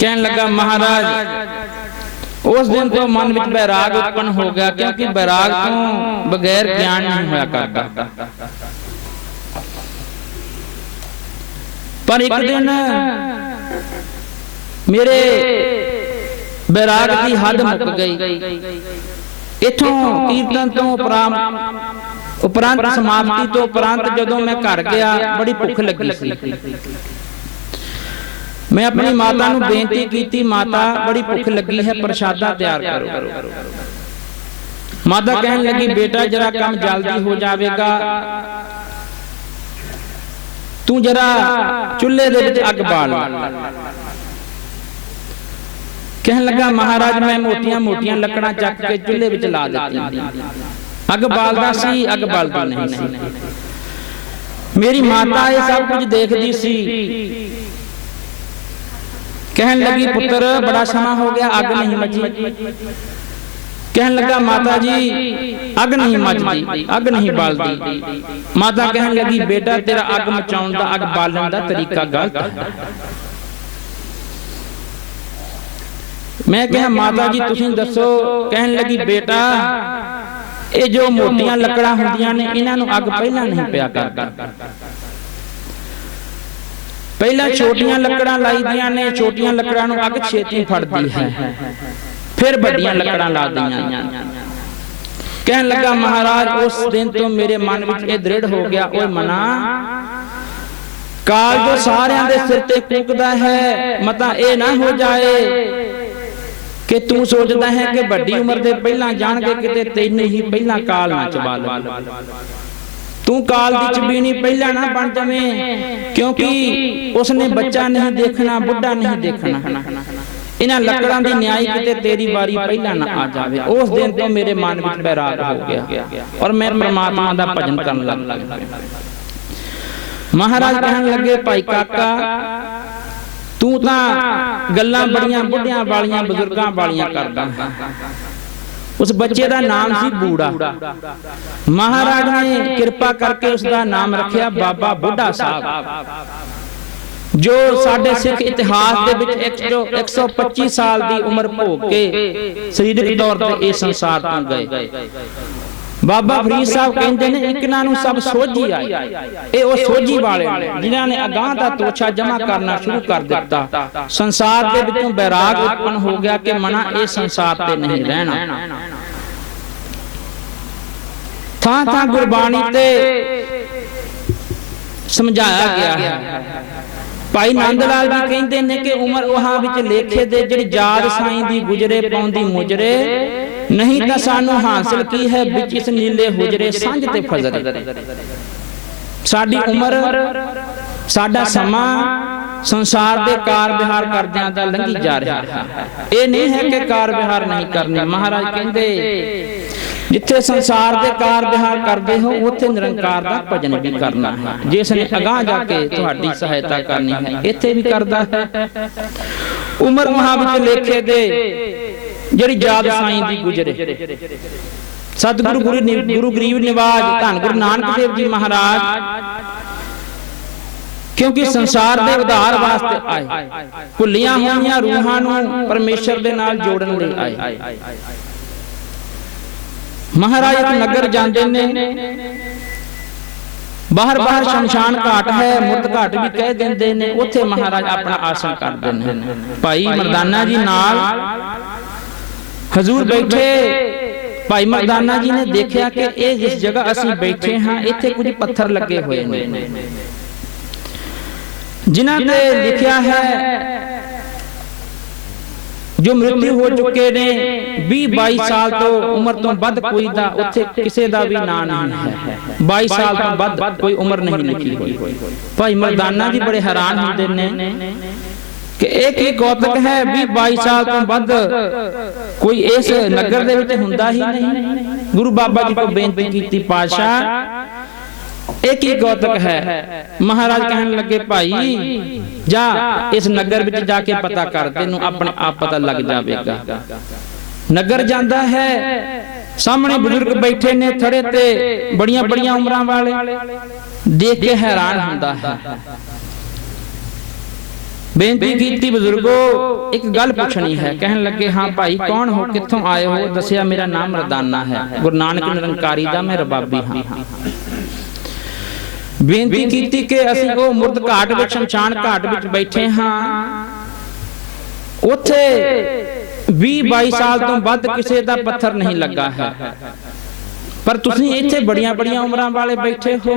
कहने लगा महाराज उस दिन तो मन में बैराग उत्पन्न हो गया, क्योंकि बैराग तो बगैर ज्ञान नहीं होया करता। पर एक दिन मेरे बैराग की हद मुक गई। इथों कीर्तन तो उपरांत समाप्ति तो उपरांत जदों मैं घर गया बड़ी भुख लगी सी। मैं अपनी माता नूं बेनती की, माता बड़ी भुख लगी है, प्रसादा तैयार करो। माता कहने लगी बेटा जरा काम जल्दी हो जाएगा, तू जरा चूल्हे दे विच अग बाल। कहने लगा महाराज मैं मोटियां मोटियां लकड़ां चक के चूल्हे विच ला दित्ती। अग बालदा सी, अग बालदा नहीं सी। मेरी माता ये सब कुछ देखदी सी। कहने लगी पुत्र बड़ा समा हो गया, अग नहीं मची। कहने लगा माता जी अग नहीं मचदी, अग नहीं बालदी। माता कहने लगी बेटा तेरा अग मचाउण दा, अग बालण दा तरीका गलत है। मैं कहा माता जी तुसीं दसो। कहने लगी बेटा ये जो मोटियां लकड़ां हुंदियां ने इन्हां नूं अग पहला नहीं पिया करदा, पहला छोटियां लकड़ां लाईदियां ने, छोटियां लकड़ां नूं अग छेती फड़दी है, फिर बड़ियां लकड़ां ला दियां। कहने लगा महाराज उस दिन तो मेरे मन विच ये दृढ़ हो गया, ओए मना काल जो सारियां दे सिर ते कूकदा है, मता ये ना हो जाए कि तू सोचदा है कि बड़ी उम्र दे पहला जान के किते तैनूं ही पहला काल ना चबा लवे, तू काल दी चबीनी पहला ना बन जावें, क्योंकि उसने बच्चा नहीं देखना, बुढ़ा नहीं देखना। इन्हां लकड़ां दी न्याय किते तेरी बारी पहला ना आ जावे। उस दिन तो मेरे मन विच बैराग हो गया और मैं परमात्मा दा भजन करन लग गया। महाराज कहने लगे भाई काका तू तां गल्लां बड़ियां बुढ़ियां वालियां बजुर्गां वालियां करदा। उस बच्चे का नाम सी बूढ़ा। महाराज ने कृपा करके उसका नाम रखिया बाबा बुढ़ा साहब, जो साडे सिख इतिहास दे विच 125 साल की उम्र भोग के शरीरक तौर पर इस संसार तो गए। बाबा फरीद साहब कहते हैं इकना नूं सब सोझी आई, ये वो सोझी वाले जिन्हां ने अगाह दा तोछा जमा करना शुरू कर दिता। संसार दे विचों बैराग उत्पन्न हो गया कि मना ये संसार ते नहीं रहना। थां थां गुरबाणी ते समझाया गया है। भाई नंद लाल जी कहते हैं कि उम्र वहां विच लेखे दे जिहड़ी याद साईं दी गुजरे पौंदी मुजरे, नहीं तो सानू हासिल की है बिच इस नीले हुजरे सांझ ते फजरे। साडी उम्र साडा समा संसार दे कार विहार करदियां दा लंघी जा रहा है। ये नहीं है कि कार विहार नहीं करने। महाराज कहंदे जिथे संसार दे कार विहार करते हो उत्थे निरंकार दा भजन भी करना है। जिसने अगाह जाके तुहाडी सहायता करनी है इत्थे भी करदा है। उम्र वहां विच लेखे दे जिहड़ी याद साईं दी गुजरे। सतगुरु गुरु गरीब निवाज धन गुरु नानक देव जी महाराज क्योंकि संसार दे उद्धार वास्ते आए, भुलियां होईयां रूहां नूं परमेश्वर दे नाल जोड़न लई आए। महाराज एक नगर जाते ने, बाहर बाहर शमशान घाट है, मुर्द घाट भी कह देंदे ने, उत्थे महाराज अपना आसन करते हैं। भाई मर्दाना जी नाल हजूर बैठे। भाई मर्दाना जी ने देखा कि ये जिस जगह असीं बैठे हाँ इत्थे कुछ पत्थर लगे हुए ने, जिन्हां ते लिखिया है जो मृत्यु हो चुके ने 20-22 साल तो उम्र तो बद कोई दा उत्थे किसे दा भी ना नहीं है। 22 साल तो बद कोई उम्र नहीं लिखी हुई। भाई मर्दाना जी बड़े हैरान होंदे ने कि एक ही कौतक है 20-22 साल तो बद कोई इस नगर दे विच हुंदा ही नहीं। गुरु बाबा जी को बेनती की पातशाह एक ही कौतक है। महाराज कहने लगे भाई जा इस नगर विच जाके पता कर, तेनू अपने आप पता लग जाएगा। नगर जांदा है, सामने बुजुर्ग बैठे ने थड़े ते बड़ियां बड़ियां उम्रां वाले, देख के हैरान हुंदा है। ਬੇਨਤੀ ਕੀਤੀ, ਬਜ਼ੁਰਗੋ ਇੱਕ ਗੱਲ ਪੁੱਛਣੀ ਹੈ। ਕਹਿਣ ਲੱਗੇ ਹਾਂ ਭਾਈ ਕੌਣ ਹੋ, ਕਿੱਥੋਂ ਆਏ ਹੋ? ਦੱਸਿਆ ਮੇਰਾ ਨਾਮ ਮਰਦਾਨਾ ਹੈ, ਗੁਰੂ ਨਾਨਕ ਨਿਰੰਕਾਰੀ ਦਾ ਮੈਂ ਰਬਾਬੀ ਹਾਂ। ਬੇਨਤੀ ਕੀਤੀ ਕਿ ਅਸੀਂ ਉਹ ਮੁਰਦ ਘਾਟ ਵਿੱਚ, ਸ਼ਮਸ਼ਾਨ ਘਾਟ ਵਿੱਚ ਬੈਠੇ ਹਾਂ, ਉੱਥੇ 20-22 ਸਾਲ ਤੋਂ ਵੱਧ ਕਿਸੇ ਦਾ ਪੱਥਰ ਨਹੀਂ ਲੱਗਾ ਹੈ, ਪਰ ਤੁਸੀਂ ਇੱਥੇ ਬੜੀਆਂ ਬੜੀਆਂ ਉਮਰਾਂ ਵਾਲੇ ਬੈਠੇ ਹੋ।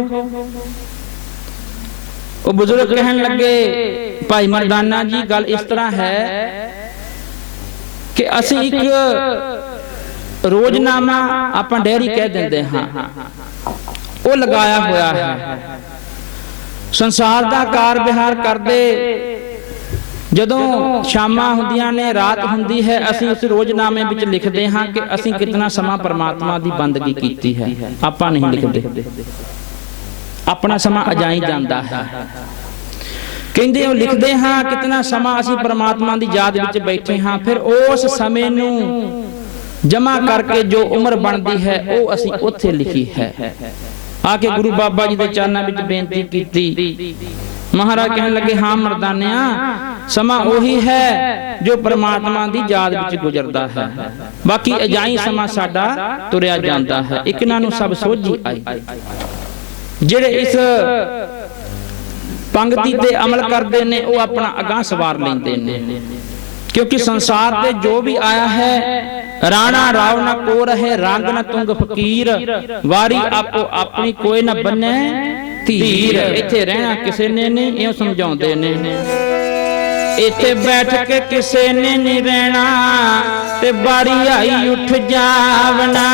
ਉਹ ਬਜ਼ੁਰਗ ਕਹਿਣ ਲੱਗੇ ਭਾਈ ਮਰਦਾਨਾ ਜੀ ਗੱਲ ਇਸ ਤਰ੍ਹਾਂ ਹੈ ਕਿ ਅਸੀਂ ਇੱਕ ਰੋਜ਼ਨਾਮਾ ਆਪਾਂ ਡੈਰੀ ਕਹਿ ਦਿੰਦੇ ਹਾਂ, ਉਹ ਲਗਾਇਆ ਹੋਇਆ ਹੈ। ਸੰਸਾਰ ਦਾ ਕਾਰ ਵਿਹਾਰ ਕਰਦੇ ਜਦੋਂ ਸ਼ਾਮਾਂ ਹੁੰਦੀਆਂ ਨੇ, ਰਾਤ ਹੁੰਦੀ ਹੈ, ਅਸੀਂ ਉਸ ਰੋਜ਼ਨਾਮੇ ਵਿੱਚ ਲਿਖਦੇ ਹਾਂ ਕਿ ਅਸੀਂ ਕਿੰਨਾ ਸਮਾਂ ਪਰਮਾਤਮਾ ਦੀ ਬੰਦਗੀ ਕੀਤੀ ਹੈ। ਆਪਾਂ ਨਹੀਂ ਲਿਖਦੇ, ਆਪਣਾ ਸਮਾਂ ਅਜਾਈ ਜਾਂਦਾ ਹੈ। ਕਹਿੰਦੇ ਉਹ ਲਿਖਦੇ ਹਾਂ ਕਿੰਨਾ ਸਮਾਂ ਅਸੀਂ ਪਰਮਾਤਮਾ ਦੀ ਯਾਦ ਵਿੱਚ ਬੈਠੇ ਹਾਂ, ਫਿਰ ਉਸ ਸਮੇਂ ਨੂੰ ਜਮਾ ਕਰਕੇ ਜੋ ਉਮਰ ਬਣਦੀ ਹੈ ਉਹ ਅਸੀਂ ਉੱਥੇ ਲਿਖੀ ਹੈ। ਆ ਕੇ ਗੁਰੂ ਬਾਬਾ ਜੀ ਦੇ ਚਰਨਾਂ ਵਿੱਚ ਬੇਨਤੀ ਕੀਤੀ। ਮਹਾਰਾਜ ਕਹਿਣ ਲੱਗੇ ਹਾਂ ਮਰਦਾਨਿਆ, ਸਮਾਂ ਉਹੀ ਹੈ ਜੋ ਪਰਮਾਤਮਾ ਦੀ ਯਾਦ ਵਿੱਚ ਗੁਜ਼ਰਦਾ ਹੈ, ਬਾਕੀ ਅਜਾਈ ਸਮਾਂ ਸਾਡਾ ਤੁਰਿਆ ਜਾਂਦਾ ਹੈ। ਇਕਨਾਂ ਨੂੰ ਸਭ ਸੋਝੀ ਆਈ। ਜਿਹੜੇ ਇਸ ਪੰਗਤੀ ਤੇ ਅਮਲ ਕਰਦੇ ਨੇ ਉਹ ਆਪਣਾ ਅਗਾਂਹ ਸਵਾਰ ਲੈਂਦੇ ਨੇ, ਕਿਉਂਕਿ ਸੰਸਾਰ ਤੇ ਜੋ ਵੀ ਆਇਆ ਹੈ, ਰਾਣਾ ਰਾਵ ਨਾ ਕੋ ਰਹੇ, ਰੰਗ ਨਾ ਤੁੰਗ ਫਕੀਰ, ਵਾਰੀ ਆਪੋ ਆਪਣੀ ਕੋਈ ਨਾ ਬੰਨੇ ਧੀਰ। ਇੱਥੇ ਰਹਿਣਾ ਕਿਸੇ ਨੇ ਨਹੀਂ, ਇਹ ਸਮਝਾਉਂਦੇ ਨੇ। ਇੱਥੇ ਬੈਠ ਕੇ ਕਿਸੇ ਨੇ ਨਹੀਂ ਰਹਿਣਾ, ਤੇ ਵਾਰੀ ਆਈ ਉੱਠ ਜਾਵਣਾ।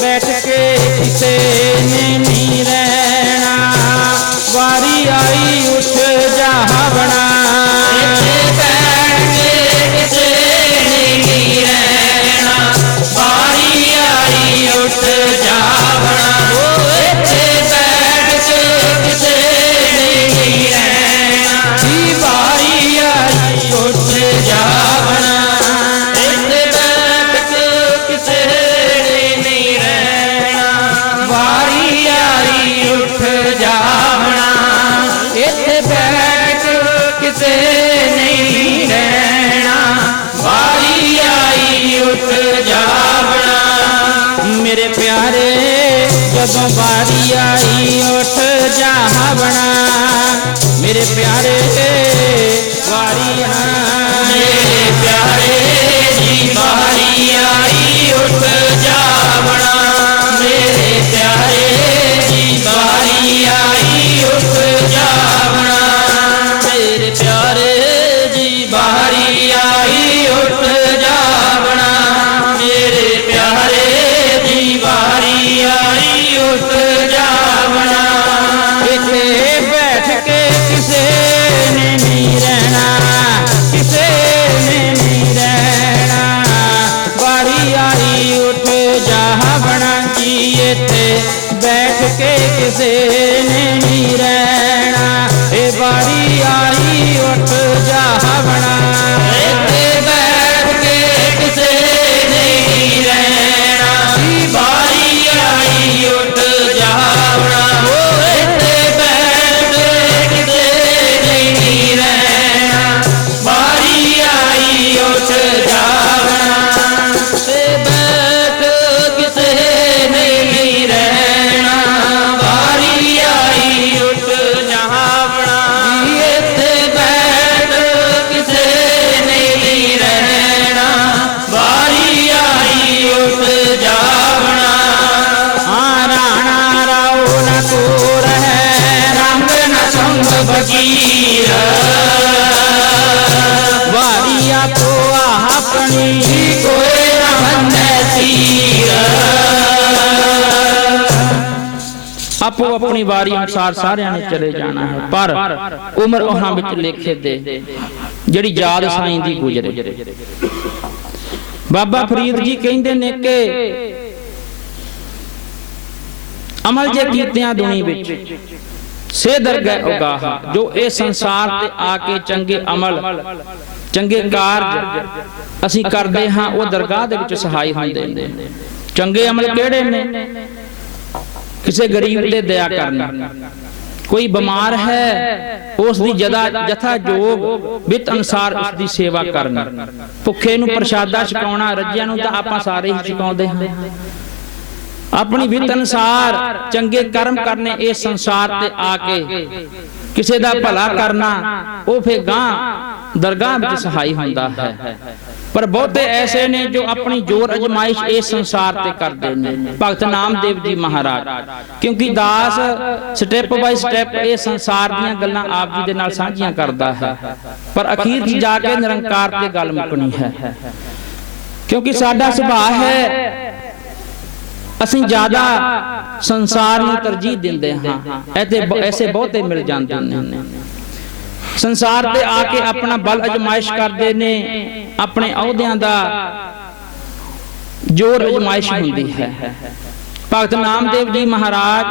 ਬੈਠ ਕੇ ਕਿਸੇ ਨੇ ਨਹੀਂ ਰਹਿਣਾ, ਵਾਰੀ ਆਈ ਉੱਠ ਜਾਵਣਾ। ਜਦੋਂ ਵਾਰੀ ਆਈ ਉੱਠ ਜਾਵਣਾ, ਮੇਰੇ ਪਿਆਰੇ ਵਾਰੀ ਮੇਰੇ ਪਿਆਰੇ ਜੀ ਵਾਰੀ ਆਈ ਉੱਠ ਜਾਵਣਾ। ਮੇਰੇ ਪਿਆਰੇ ਜੀ ਵਾਰੀ ਆਈ ਉੱਠ ਜਾਵਣਾ। ਮੇਰੇ ਪਿਆਰੇ ਜੀ ਵਾਰੀ ਆਈ ਉੱਠ ਜਾਵਣਾ। ਮੇਰੇ ਪਿਆਰੇ ਜੀ ਵਾਰੀ ਆਈ ਉੱਠ ਜਾਵਣਾ। ਇੱਥੇ ਬੈਠ ਕੇ ਕਿਸੇ ਨੇ ਨਹੀਂ ਰਹਿਣਾ, ਕਿਸੇ ਨੇ ਨਹੀਂ ਰਹਿਣਾ, ਵਾਰੀ ਆਈ ਉੱਠ ਜਾਵਣਾ ਜੀ। ਇੱਥੇ ਬੈਠ ਕੇ ਕਿਸੇ ਨੇ ਨਹੀਂ ਰਹਿਣਾ, ਇਹ ਵਾਰੀ ਆਈ ਉੱਠ ਜਾਵਣਾ। ਇੱਥੇ ਬੈਠ ਕੇ ਕਿਸੇ ਨੇ ਨਹੀਂ ਰਹਿਣਾ, ਵਾਰੀ ਆਈ ਉੱਠ ਜਾਵਣਾ। ਇੱਥੇ ਬੈਠ ਕੇ ਕਿਸੇ ਨੇ ਨਹੀਂ ਰਹਿਣਾ, ਵਾਰੀ ਆਈ ਉੱਠ ਜਾਵਣਾ। ਤੇ ਬੈਠ ਕਿਸੇ ਨੇ ਨਹੀਂ ਰਹਿਣਾ, ਵਾਰੀ ਆਈ ਉੱਠ ਜਾਵਣਾ। ਇੱਥੇ ਬੈਠ ਕਿਸੇ ਨੇ ਨਹੀਂ ਰਹਿਣਾ, ਵਾਰੀ ਆਈ ਉੱਠ ਜਾਵਣਾ। ਹਾਂ ਰਾਣਾ ਰਾਉ ਨਾ ਕੋ ਰਹਿ, ਰੰਗ ਨਾ ਸੰਗ ਫਕੀਰ, ਵਾਰੀ ਆਪੋ ਆਪਣੀ ਕੋਈ ਨਾ ਬੰਨੇ ਤੀਰ। ਆਪੋ ਆਪਣੀ ਵਾਰੀ ਅਨੁਸਾਰ ਸਾਰਿਆਂ ਨੇ ਚਲੇ ਜਾਣਾ ਹੈ, ਪਰ ਉਮਰ ਉਹਨਾਂ ਵਿੱਚ ਲਿਖੇ ਦੇ ਜਿਹੜੀ ਯਾਦ ਸਾਈਂ ਦੀ ਗੁਜ਼ਰੇ। ਬਾਬਾ ਫਰੀਦ ਜੀ ਕਹਿੰਦੇ ਨੇ ਕਿ ਅਮਲ ਜੇ ਕੀਤਿਆਂ ਦੁਨੀ ਵਿੱਚ ਸੇ ਦਰਗਾਹ ਉਗਾਹ। ਜੋ ਇਹ ਸੰਸਾਰ ਤੇ ਆ ਕੇ ਚੰਗੇ ਅਮਲ, ਚੰਗੇ ਕਾਰਜ ਅਸੀਂ ਕਰਦੇ ਹਾਂ, ਉਹ ਦਰਗਾਹ ਦੇ ਵਿੱਚ ਸਹਾਈ ਹੁੰਦੇ ਨੇ। ਚੰਗੇ ਅਮਲ ਕਿਹੜੇ ਨੇ? ਕਿਸੇ ਗਰੀਬ ਤੇ ਦਇਆ ਕਰਨਾ, कोई बीमार है उसकी जथा जोग वित अनुसार उसकी सेवा करनी। भुखे नूं प्रसादा छकाउणा, रज्जिਆਂ ਨੂੰ ਤਾਂ ਆਪਾਂ ਸਾਰੇ ही छकाउंदे हां। अपनी वित अनुसार चंगे कर्म करने, इस संसार ते आके किसी का भला करना, वो फिर गां दरगाह में सहाई हुंदा है। पर बहुते ऐसे ने जो अपनी जोर अजमाइश इस संसार ते करते हैं। भगत नामदेव जी महाराज, क्योंकि दास स्टैप बाय स्टैप इस संसार दीयां गल्लां आप जी दे नाल साझियां करदा है, पर अखीर च जाके निरंकार ते गल मुकनी है। क्योंकि साडा सुभाव है ਅਸੀਂ ਜ਼ਿਆਦਾ ਸੰਸਾਰ ਨੂੰ ਤਰਜੀਹ ਦਿੰਦੇ ਹਾਂ। ऐसे ਬਹੁਤੇ ਮਿਲ ਜਾਂਦੇ ਨੇ ਸੰਸਾਰ ਤੇ ਆ ਕੇ ਆਪਣਾ ਬਲ ਅਜਮਾਇਸ਼ ਕਰਦੇ ਨੇ, ਆਪਣੇ ਅਹੁਦਿਆਂ ਦਾ ਜ਼ੋਰ ਅਜਮਾਇਸ਼ ਹੁੰਦੀ ਹੈ। ਭਗਤ ਨਾਮਦੇਵ ਜੀ ਮਹਾਰਾਜ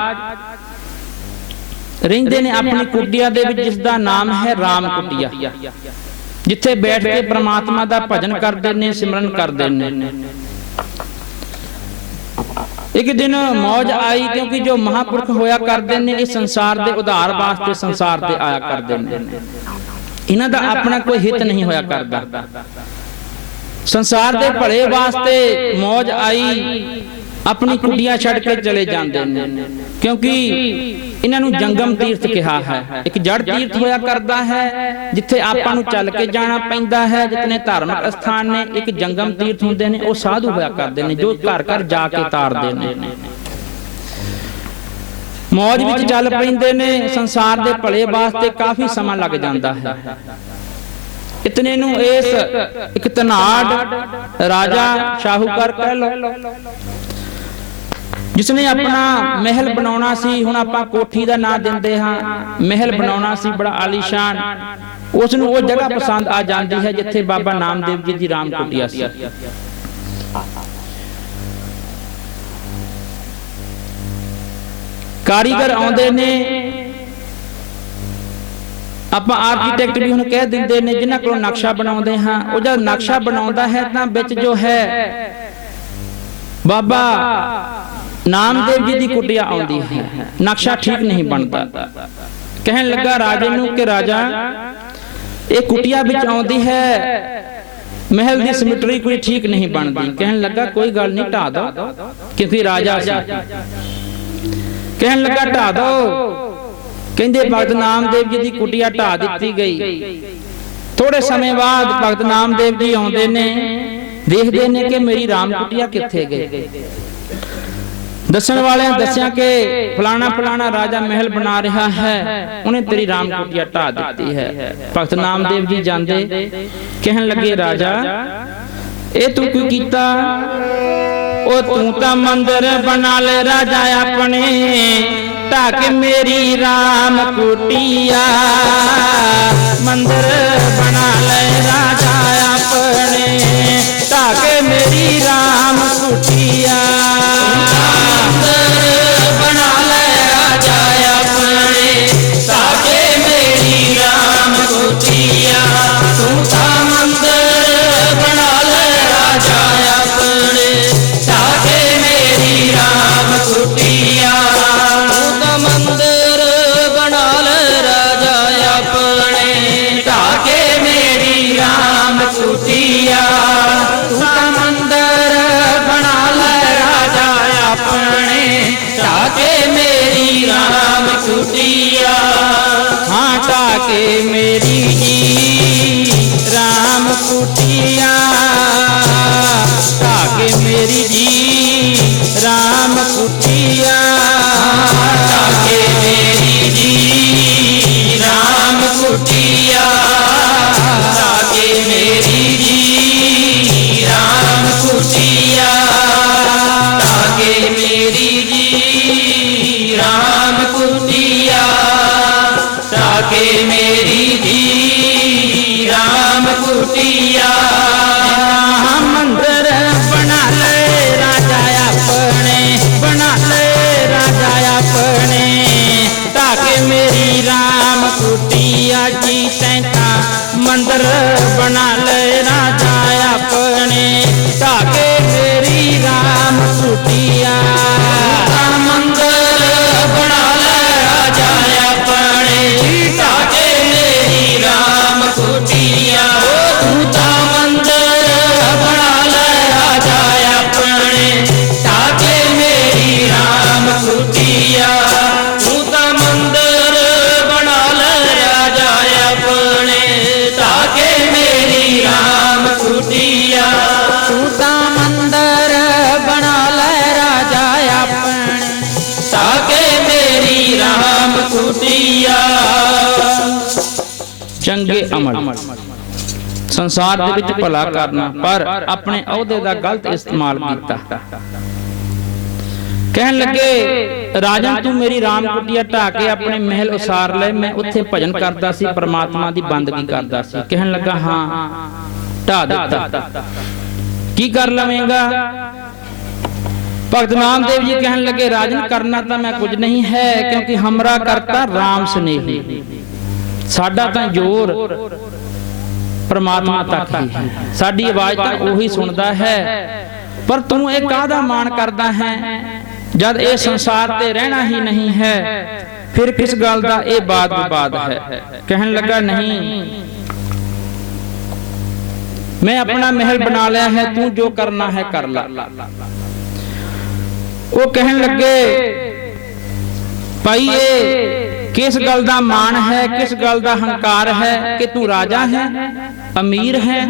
ਰਹਿੰਦੇ ਨੇ ਆਪਣੀ ਕੁਟੀਆ ਦੇ ਵਿੱਚ, ਜਿਸ ਦਾ ਨਾਮ ਹੈ ਰਾਮ ਕੁਟੀਆ, ਜਿੱਥੇ ਬੈਠ ਕੇ ਪ੍ਰਮਾਤਮਾ ਦਾ ਭਜਨ ਕਰਦੇ ਨੇ, ਸਿਮਰਨ ਕਰਦੇ ਨੇ। एक दिन मौज आई, क्योंकि जो महापुरख होया करते हैं इस संसार के उधार वास्ते संसार ते आया करते हैं। इन्हां दा अपना कोई हित नहीं होया करता। संसार के भले वास्ते मौज आई, अपनी कुटिया छड़ के चले जाते हैं, क्योंकि इन्हां नूं जंगम तीर्थ कहा है। एक जड़ तीर्थ होया करता है जिथे आपां नूं चल के जाना पैंदा है। जितने धार्मिक स्थान ने एक जंगम तीर्थ हुंदे ने, वो साधु होया करते हैं जो घर घर जाके तारदे ने, मौज विच चल पैंदे ने। संसार के भले वास्ते काफी समा लग जाता है। इतने नूं इस एक धनाड़ राजा शाहूकार कह लो, जिसने अपना महल बनाना सी, हुण आपां कोठी दा नाम दिंदे हां, महल बनाना सी बड़ा आलीशान, उसनूं वो जगह पसंद आ जाती है जिथे बाबा नामदेव जी दी राम कुटिया सी। कारीगर आउंदे ने, आपां आर्कीटैक्ट भी हुण कह दिंदे ने, जिन्हां कोलों नक्शा बनाउंदे हां। वो जद नक्शा बनाउंदा है तां विच जो है बाबा नामदेव जी की कुटिया आउंदी है, नक्शा ठीक नहीं बनता। कहन लगा राजे नूं कि राजा ये कुटिया विच आउंदी है, महल की सिमटरी कोई ठीक नहीं बनती। कहन लगा कोई गल नहीं, ढा दो, क्योंकि राजा सी। कहन लगा ढा दो। कहंदे भगत नामदेव जी की कुटिया ढा दित्ती गई। थोड़े समय बाद भगत नामदेव जी आउंदे ने, देखदे ने कि मेरी राम कुटिया कित्थे गई। दसन वाले दसिया के फलाना फलाना राजा महल बना रहा है, उन्हें तेरी राम कुटिया ढा दी है। भगत नामदेव जी जांदे, कहन लगे राजा ए तू क्यों कीता? ओ तू ता मंदिर बना ले राजा अपने, ताकि मेरी राम कुटिया मंदिर बना ले राजा अपने, ताकि मेरी राम कुटिया मंदिर बना ले राजा अपने, ताकि मेरी राम कुटिया मंदिर बना ले राजा अपने। ਅਮਲ ਸੰਸਾਰ ਦੇ ਵਿੱਚ ਭਲਾ ਕਰਨਾ, ਪਰ ਆਪਣੇ ਅਹੁਦੇ ਦਾ ਗਲਤ ਇਸਤੇਮਾਲ ਕੀਤਾ। ਕਹਿਣ ਲੱਗੇ ਰਾਜਨ ਤੂੰ ਮੇਰੀ ਰਾਮ ਕੁਟੀਆ ਢਾ ਕੇ ਆਪਣੇ ਮਹਿਲ ਉਸਾਰ ਲੈ, ਮੈਂ ਉੱਥੇ ਭਜਨ ਕਰਦਾ ਸੀ, ਪਰਮਾਤਮਾ ਦੀ ਬੰਦਗੀ ਕਰਦਾ ਸੀ। ਕਹਿਣ ਲੱਗਾ ਹਾਂ ਢਾ ਦਿੱਤਾ, ਕੀ ਕਰ ਲਵੇਂਗਾ? ਭਗਤ ਨਾਮਦੇਵ ਜੀ ਕਹਿਣ ਲੱਗੇ ਰਾਜਨ ਕਰਨਾ ਤਾਂ ਮੈਂ ਕੁਝ ਨਹੀਂ ਹੈ, ਕਿਉਂਕਿ ਹਮਰਾ ਕਰਤਾ ਰਾਮ ਸਨੇਹੀ, ਸਾਡਾ ਤਾਂ ਜ਼ੋਰ ਪਰਮਾਤਮਾ ਤੱਕ ਹੀ ਹੈ, ਸਾਡੀ ਆਵਾਜ਼ ਤਾਂ ਉਹੀ ਸੁਣਦਾ ਹੈ। ਪਰ ਤੂੰ ਇਹ ਕਾਹਦਾ ਮਾਣ ਕਰਦਾ ਹੈ ਜਦ ਇਹ ਸੰਸਾਰ ਤੇ ਰਹਿਣਾ ਹੀ ਨਹੀਂ ਹੈ, ਫਿਰ ਕਿਸ ਗੱਲ ਦਾ ਇਹ ਬਾਤ ਵਿਵਾਦ ਹੈ? ਕਹਿਣ ਲੱਗਾ ਨਹੀਂ, ਮੈਂ ਆਪਣਾ ਮਹਿਲ ਬਣਾ ਲਿਆ ਹੈ, ਤੂੰ ਜੋ ਕਰਨਾ ਹੈ ਕਰ ਲੈ। ਉਹ ਕਹਿਣ ਲੱਗੇ ਭਾਈ ਇਹ ਕਿਸ ਗੱਲ ਦਾ ਮਾਣ ਹੈ, ਕਿਸ ਗੱਲ ਦਾ ਹੰਕਾਰ ਹੈ ਕਿ ਤੂੰ ਰਾਜਾ ਹੈ, ਅਮੀਰ ਹੈ,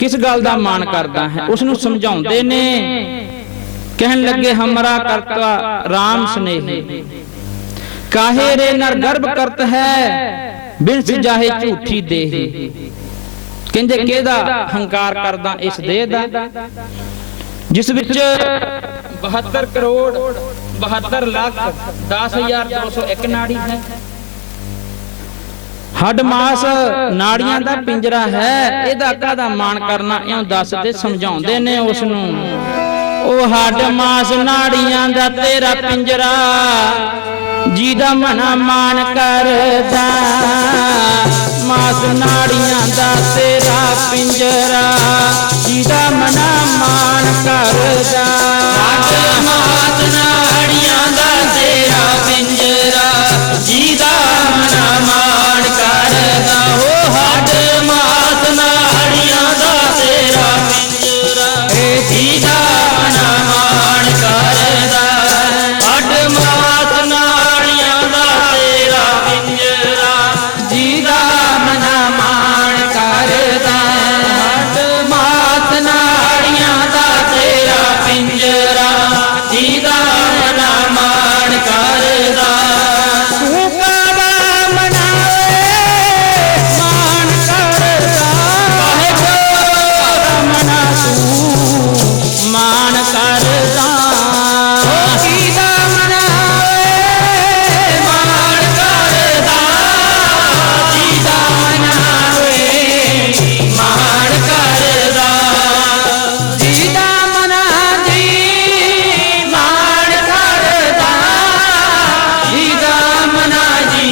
ਕਿਸ ਗੱਲ ਦਾ ਮਾਣ ਕਰਦਾ ਹੈ? ਉਸ ਨੂੰ ਸਮਝਾਉਂਦੇ ਨੇ। ਕਹਿਣ ਲੱਗੇ ਹਮਰਾ ਕਰਤਾ ਰਾਮ ਸਨੇਹੀ, ਕਾਹੇ ਰੇ ਨਰ ਗਰਭ ਕਰਤ ਹੈ, ਬਿਨ ਸਜਾਹੇ ਝੂਠੀ ਦੇਹੀ। ਕਹਿੰਦੇ ਕਿਹਦਾ ਹੰਕਾਰ ਕਰਦਾ? ਇਸ ਦੇਹ ਦਾ, ਜਿਸ ਵਿੱਚ 72 ਕਰੋੜ 72 ਲੱਖ 10,201 ਨਾੜੀ ਹੈ, ਹੱਡ ਮਾਸ ਨਾੜੀਆਂ ਦਾ ਪਿੰਜਰਾ ਹੈ, ਇਹਦਾ ਕਾਹਦਾ ਮਾਣ ਕਰਨਾ? ਇਉਂ ਦੱਸਦੇ ਸਮਝਾਉਂਦੇ ਨੇ ਉਸ ਨੂੰ। ਉਹ ਹੱਡ ਮਾਸ ਨਾੜੀਆਂ ਦਾ ਤੇਰਾ ਪਿੰਜਰਾ, ਜਿਹਦਾ ਮਨਾ ਮਾਣ ਕਰਦਾ, ਮਾਸ ਨਾੜੀਆਂ ਦਾ ਤੇਰਾ ਪਿੰਜਰਾ, ਜਿਹਦਾ ਮਨਾ ਮਾਣ ਕਰਦਾ। ਹੱਡ ਮਾਸ ਨਾੜੀਆਂ ਦਾ ਤੇਰਾ ਪਿੰਜਰਾ, ਜਿਹਦਾ ਮਨਾ ਮਾਣ ਕਰਦਾ। ਉਹ ਹੱਡ ਮਾਸ ਨਾੜੀਆਂ ਦਾ ਤੇਰਾ ਪਿੰਜਰਾ, ਜਿਹਦਾ ਮਨਾ ਮਾਣ ਕਰਦਾ। ਹੱਡ ਮਾਸ ਨਾੜੀਆਂ ਦਾ ਤੇਰਾ ਪਿੰਜਰਾ, ਜਿਹਦਾ ਮਨਾ ਮਾਣ ਕਰਦਾ। ਹੱਡ ਮਾਸ ਨਾੜੀਆਂ ਦਾ ਤੇਰਾ ਪਿੰਜਰਾ, ਜਿਹਦਾ ਮਨਾ ਮਾਣ ਕਰਦਾ। ਤੂੰ ਕਾਹਦਾ ਮਨਾਵੇ ਮਾਣ ਕਰਦਾ, ਕਾਹੇ ਮਨਾ ਤੂੰ ਮਾਣ ਕਰਦਾ। ਜਿਹਦਾ ਮਨਾਵੇ ਮਾਣ ਕਰਦਾ, ਜਿਹਦਾ ਮਨਾਵੇ ਮਾਣ ਕਰਦਾ। ਜਿਹਦਾ ਮਨਾ ਜੀ ਮਾਣ ਕਰਦਾ, ਜਿਹਦਾ ਮਨਾ ਜੀ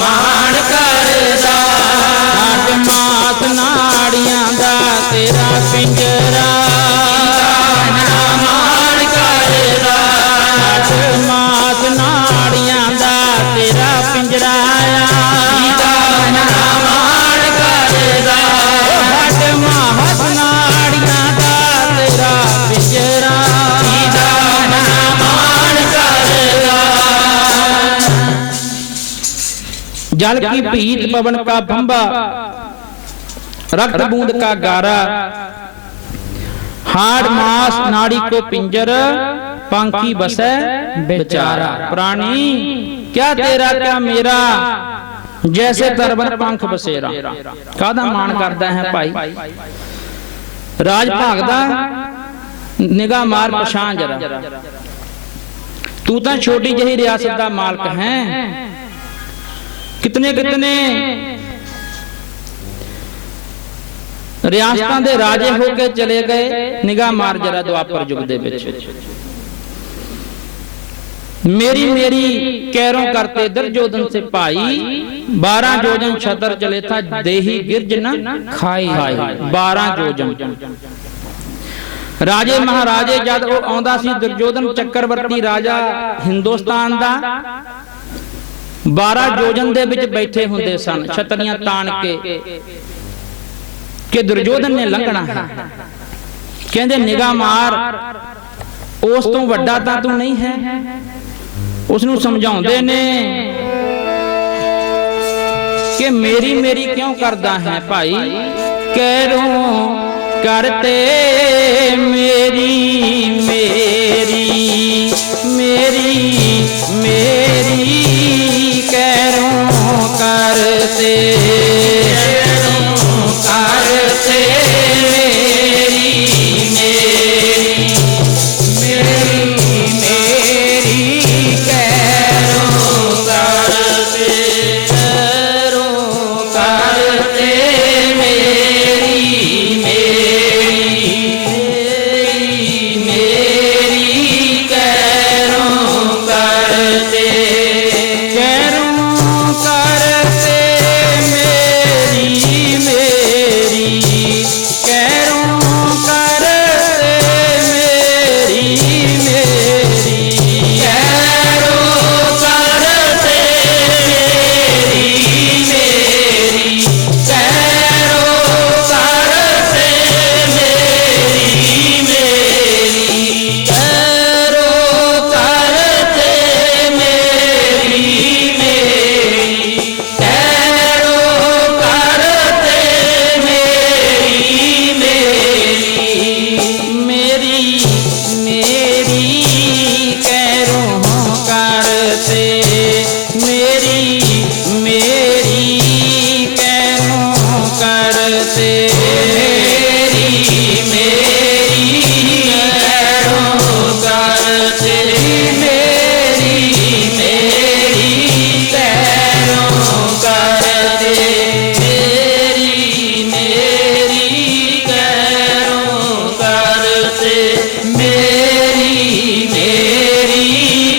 ਮਾਣ ਕਰਦਾ। ਹੱਡ ਮਾਸ ਨਾੜੀਆਂ ਦਾ ਤੇਰਾ ਪਿੰਜਰਾ, ਜਿਹਦਾ ਮਾਣ ਕਰਦਾ। ਹੱਡ ਮਾਸ ਨਾੜੀਆਂ ਦਾ ਤੇਰਾ ਪਿੰਜਰਾ, ਜਿਹਦਾ ਮਾਣ ਕਰਦਾ। ਹੱਡ ਮਾਸ ਨਾੜੀਆਂ ਦਾ ਤੇਰਾ ਪਿੰਜਰਾ, ਜਿਹਦਾ ਮਾਣ ਕਰਦਾ। जल की भीत पवन का भंबा, रक्त बूंद का गारा, हाड़ मास नाड़ी को पिंजर, पंखी बसे बेचारा। प्राणी क्या तेरा क्या मेरा, जैसे तरबन पंख बसेरा। कादा मान करता है भाई? राज भागदा, निगाह मार पछाण जरा, तू तो छोटी जही रियासत का मालक है। कितने कितने रियासतां दे राजे होके चले गए। निगाह मार जरा द्वापर युग दे विच मेरी मेरी कैरों करते दुर्योधन से भाई, 12 जोजन छतर चले था देही गिरज न खाई। 12 जोजन राजे महाराजे जद वो आउंदा सी, दुर्योधन चक्रवर्ती राजा हिंदुस्तान दा 12 जोजन दे विच बैठे हुंदे सन, छतरियां तान के दुर्योधन ने लंघना है। कहंदे निगाह मार, उस तो वड्डा तां तू नहीं है। उसनूं समझाउंदे ने कि मेरी मेरी क्यों करदा है भाई, कैरों करते मेरी मेरी मेरी मेरी करते करते मेरी मेरी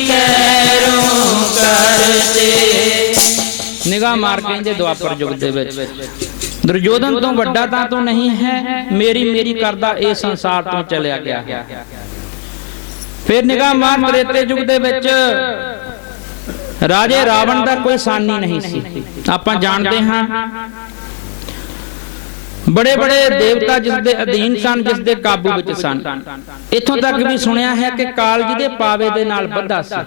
कैरों करते ਨਿਗਾਹ ਮਾਰ ਕਹਿੰਦੇ ਦੁਆਪਰ ਯੁੱਗ ਦੇ ਵਿੱਚ ਦੁਰਯੋਧਨ ਤੋਂ ਵੱਡਾ ਤਾਂ ਤੂੰ ਨਹੀਂ ਹੈ, ਮੇਰੀ ਮੇਰੀ ਕਰਦਾ ਇਹ ਸੰਸਾਰ ਤੋਂ ਚਲਿਆ ਗਿਆ। ਫਿਰ ਨਿਗਾਹ ਮਾਰ ਤ੍ਰੇਤੇ ਯੁੱਗ ਦੇ ਵਿੱਚ ਰਾਜੇ ਰਾਵਣ ਦਾ ਕੋਈ ਸਾਨੀ ਨਹੀਂ ਸੀ। ਆਪਾਂ ਜਾਣਦੇ ਹਾਂ ਬੜੇ ਬੜੇ ਦੇਵਤਾ ਜਿਸ ਦੇ ਅਧੀਨ ਸਨ, ਜਿਸ ਦੇ ਕਾਬੂ ਵਿੱਚ ਸਨ। ਇੱਥੋਂ ਤੱਕ ਵੀ ਸੁਣਿਆ ਹੈ ਕਿ ਕਾਲ ਜੀ ਦੇ ਪਾਵੇ ਦੇ ਨਾਲ ਬੱਧਾ ਸੀ।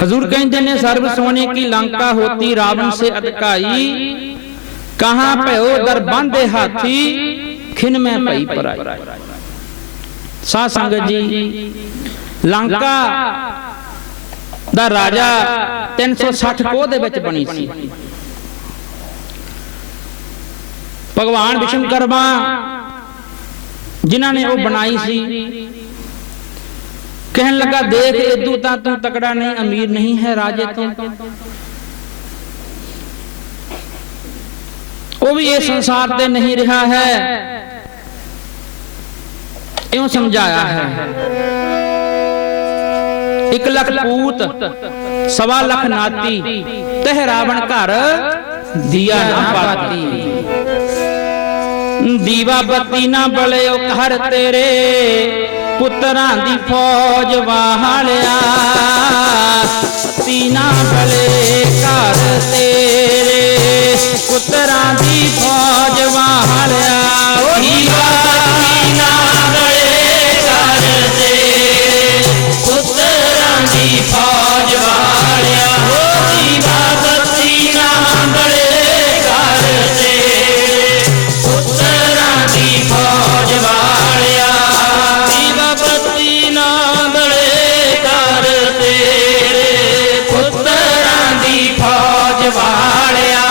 हजूर कहते ने सर्व सोने की लंका होती रावण से अधकाई, कहां भयो दर बांधे हाथी खिन में पई पराई। साध संगत जी लंका दा राजा 360 कोह दे विच बनी सी। भगवान विश्वकर्मा जिन्हां ने वो बनाई सी, कहन लगा देख इदू तां तू तकड़ा नहीं, अमीर नहीं है राजे तो वो भी ये संसार से नहीं रहा है। यूं समझाया है 1 लाख पूत 1.25 लाख नाती, तह रावण घर दिया ना पाती। दीवा बत्ती ना बले घर तेरे, पुत्रां दी फौज वालिया तीना भले घर तेरे, पुत्रां दी फौज वालिया तीना भले घर तेरे, पुत्रां दी फौज वालिया दीवा बत्ती ना भले घर तेरे, पुत्रां दी फौज वालिया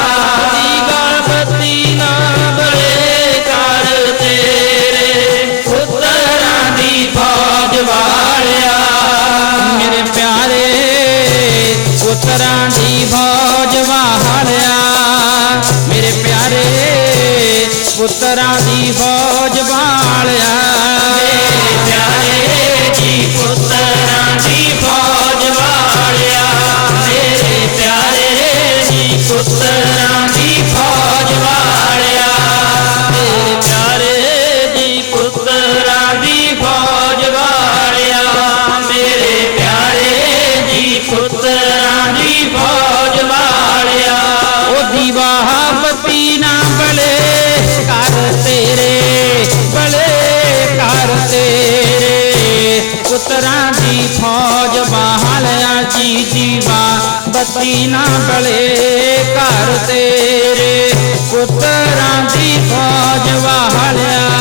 पुत्रां दी फौज वालिया मेरे प्यारे जी, पुत्रां दी फौज वालिया मेरे प्यारे जी, पुत्रां दी फौज वालिया मेरे प्यारे जी, पुत्रां दी फौज वालिया मेरे प्यारे जी, पुत्रां दी फौज वालिया। ओ दीवा बत्ती ना बले तेरे बड़े कर तेरे, पुत्रां दी फौज वालिया जी दीवा बत्ती ना बड़े कर तेरे, पुत्रां दी फौज वालिया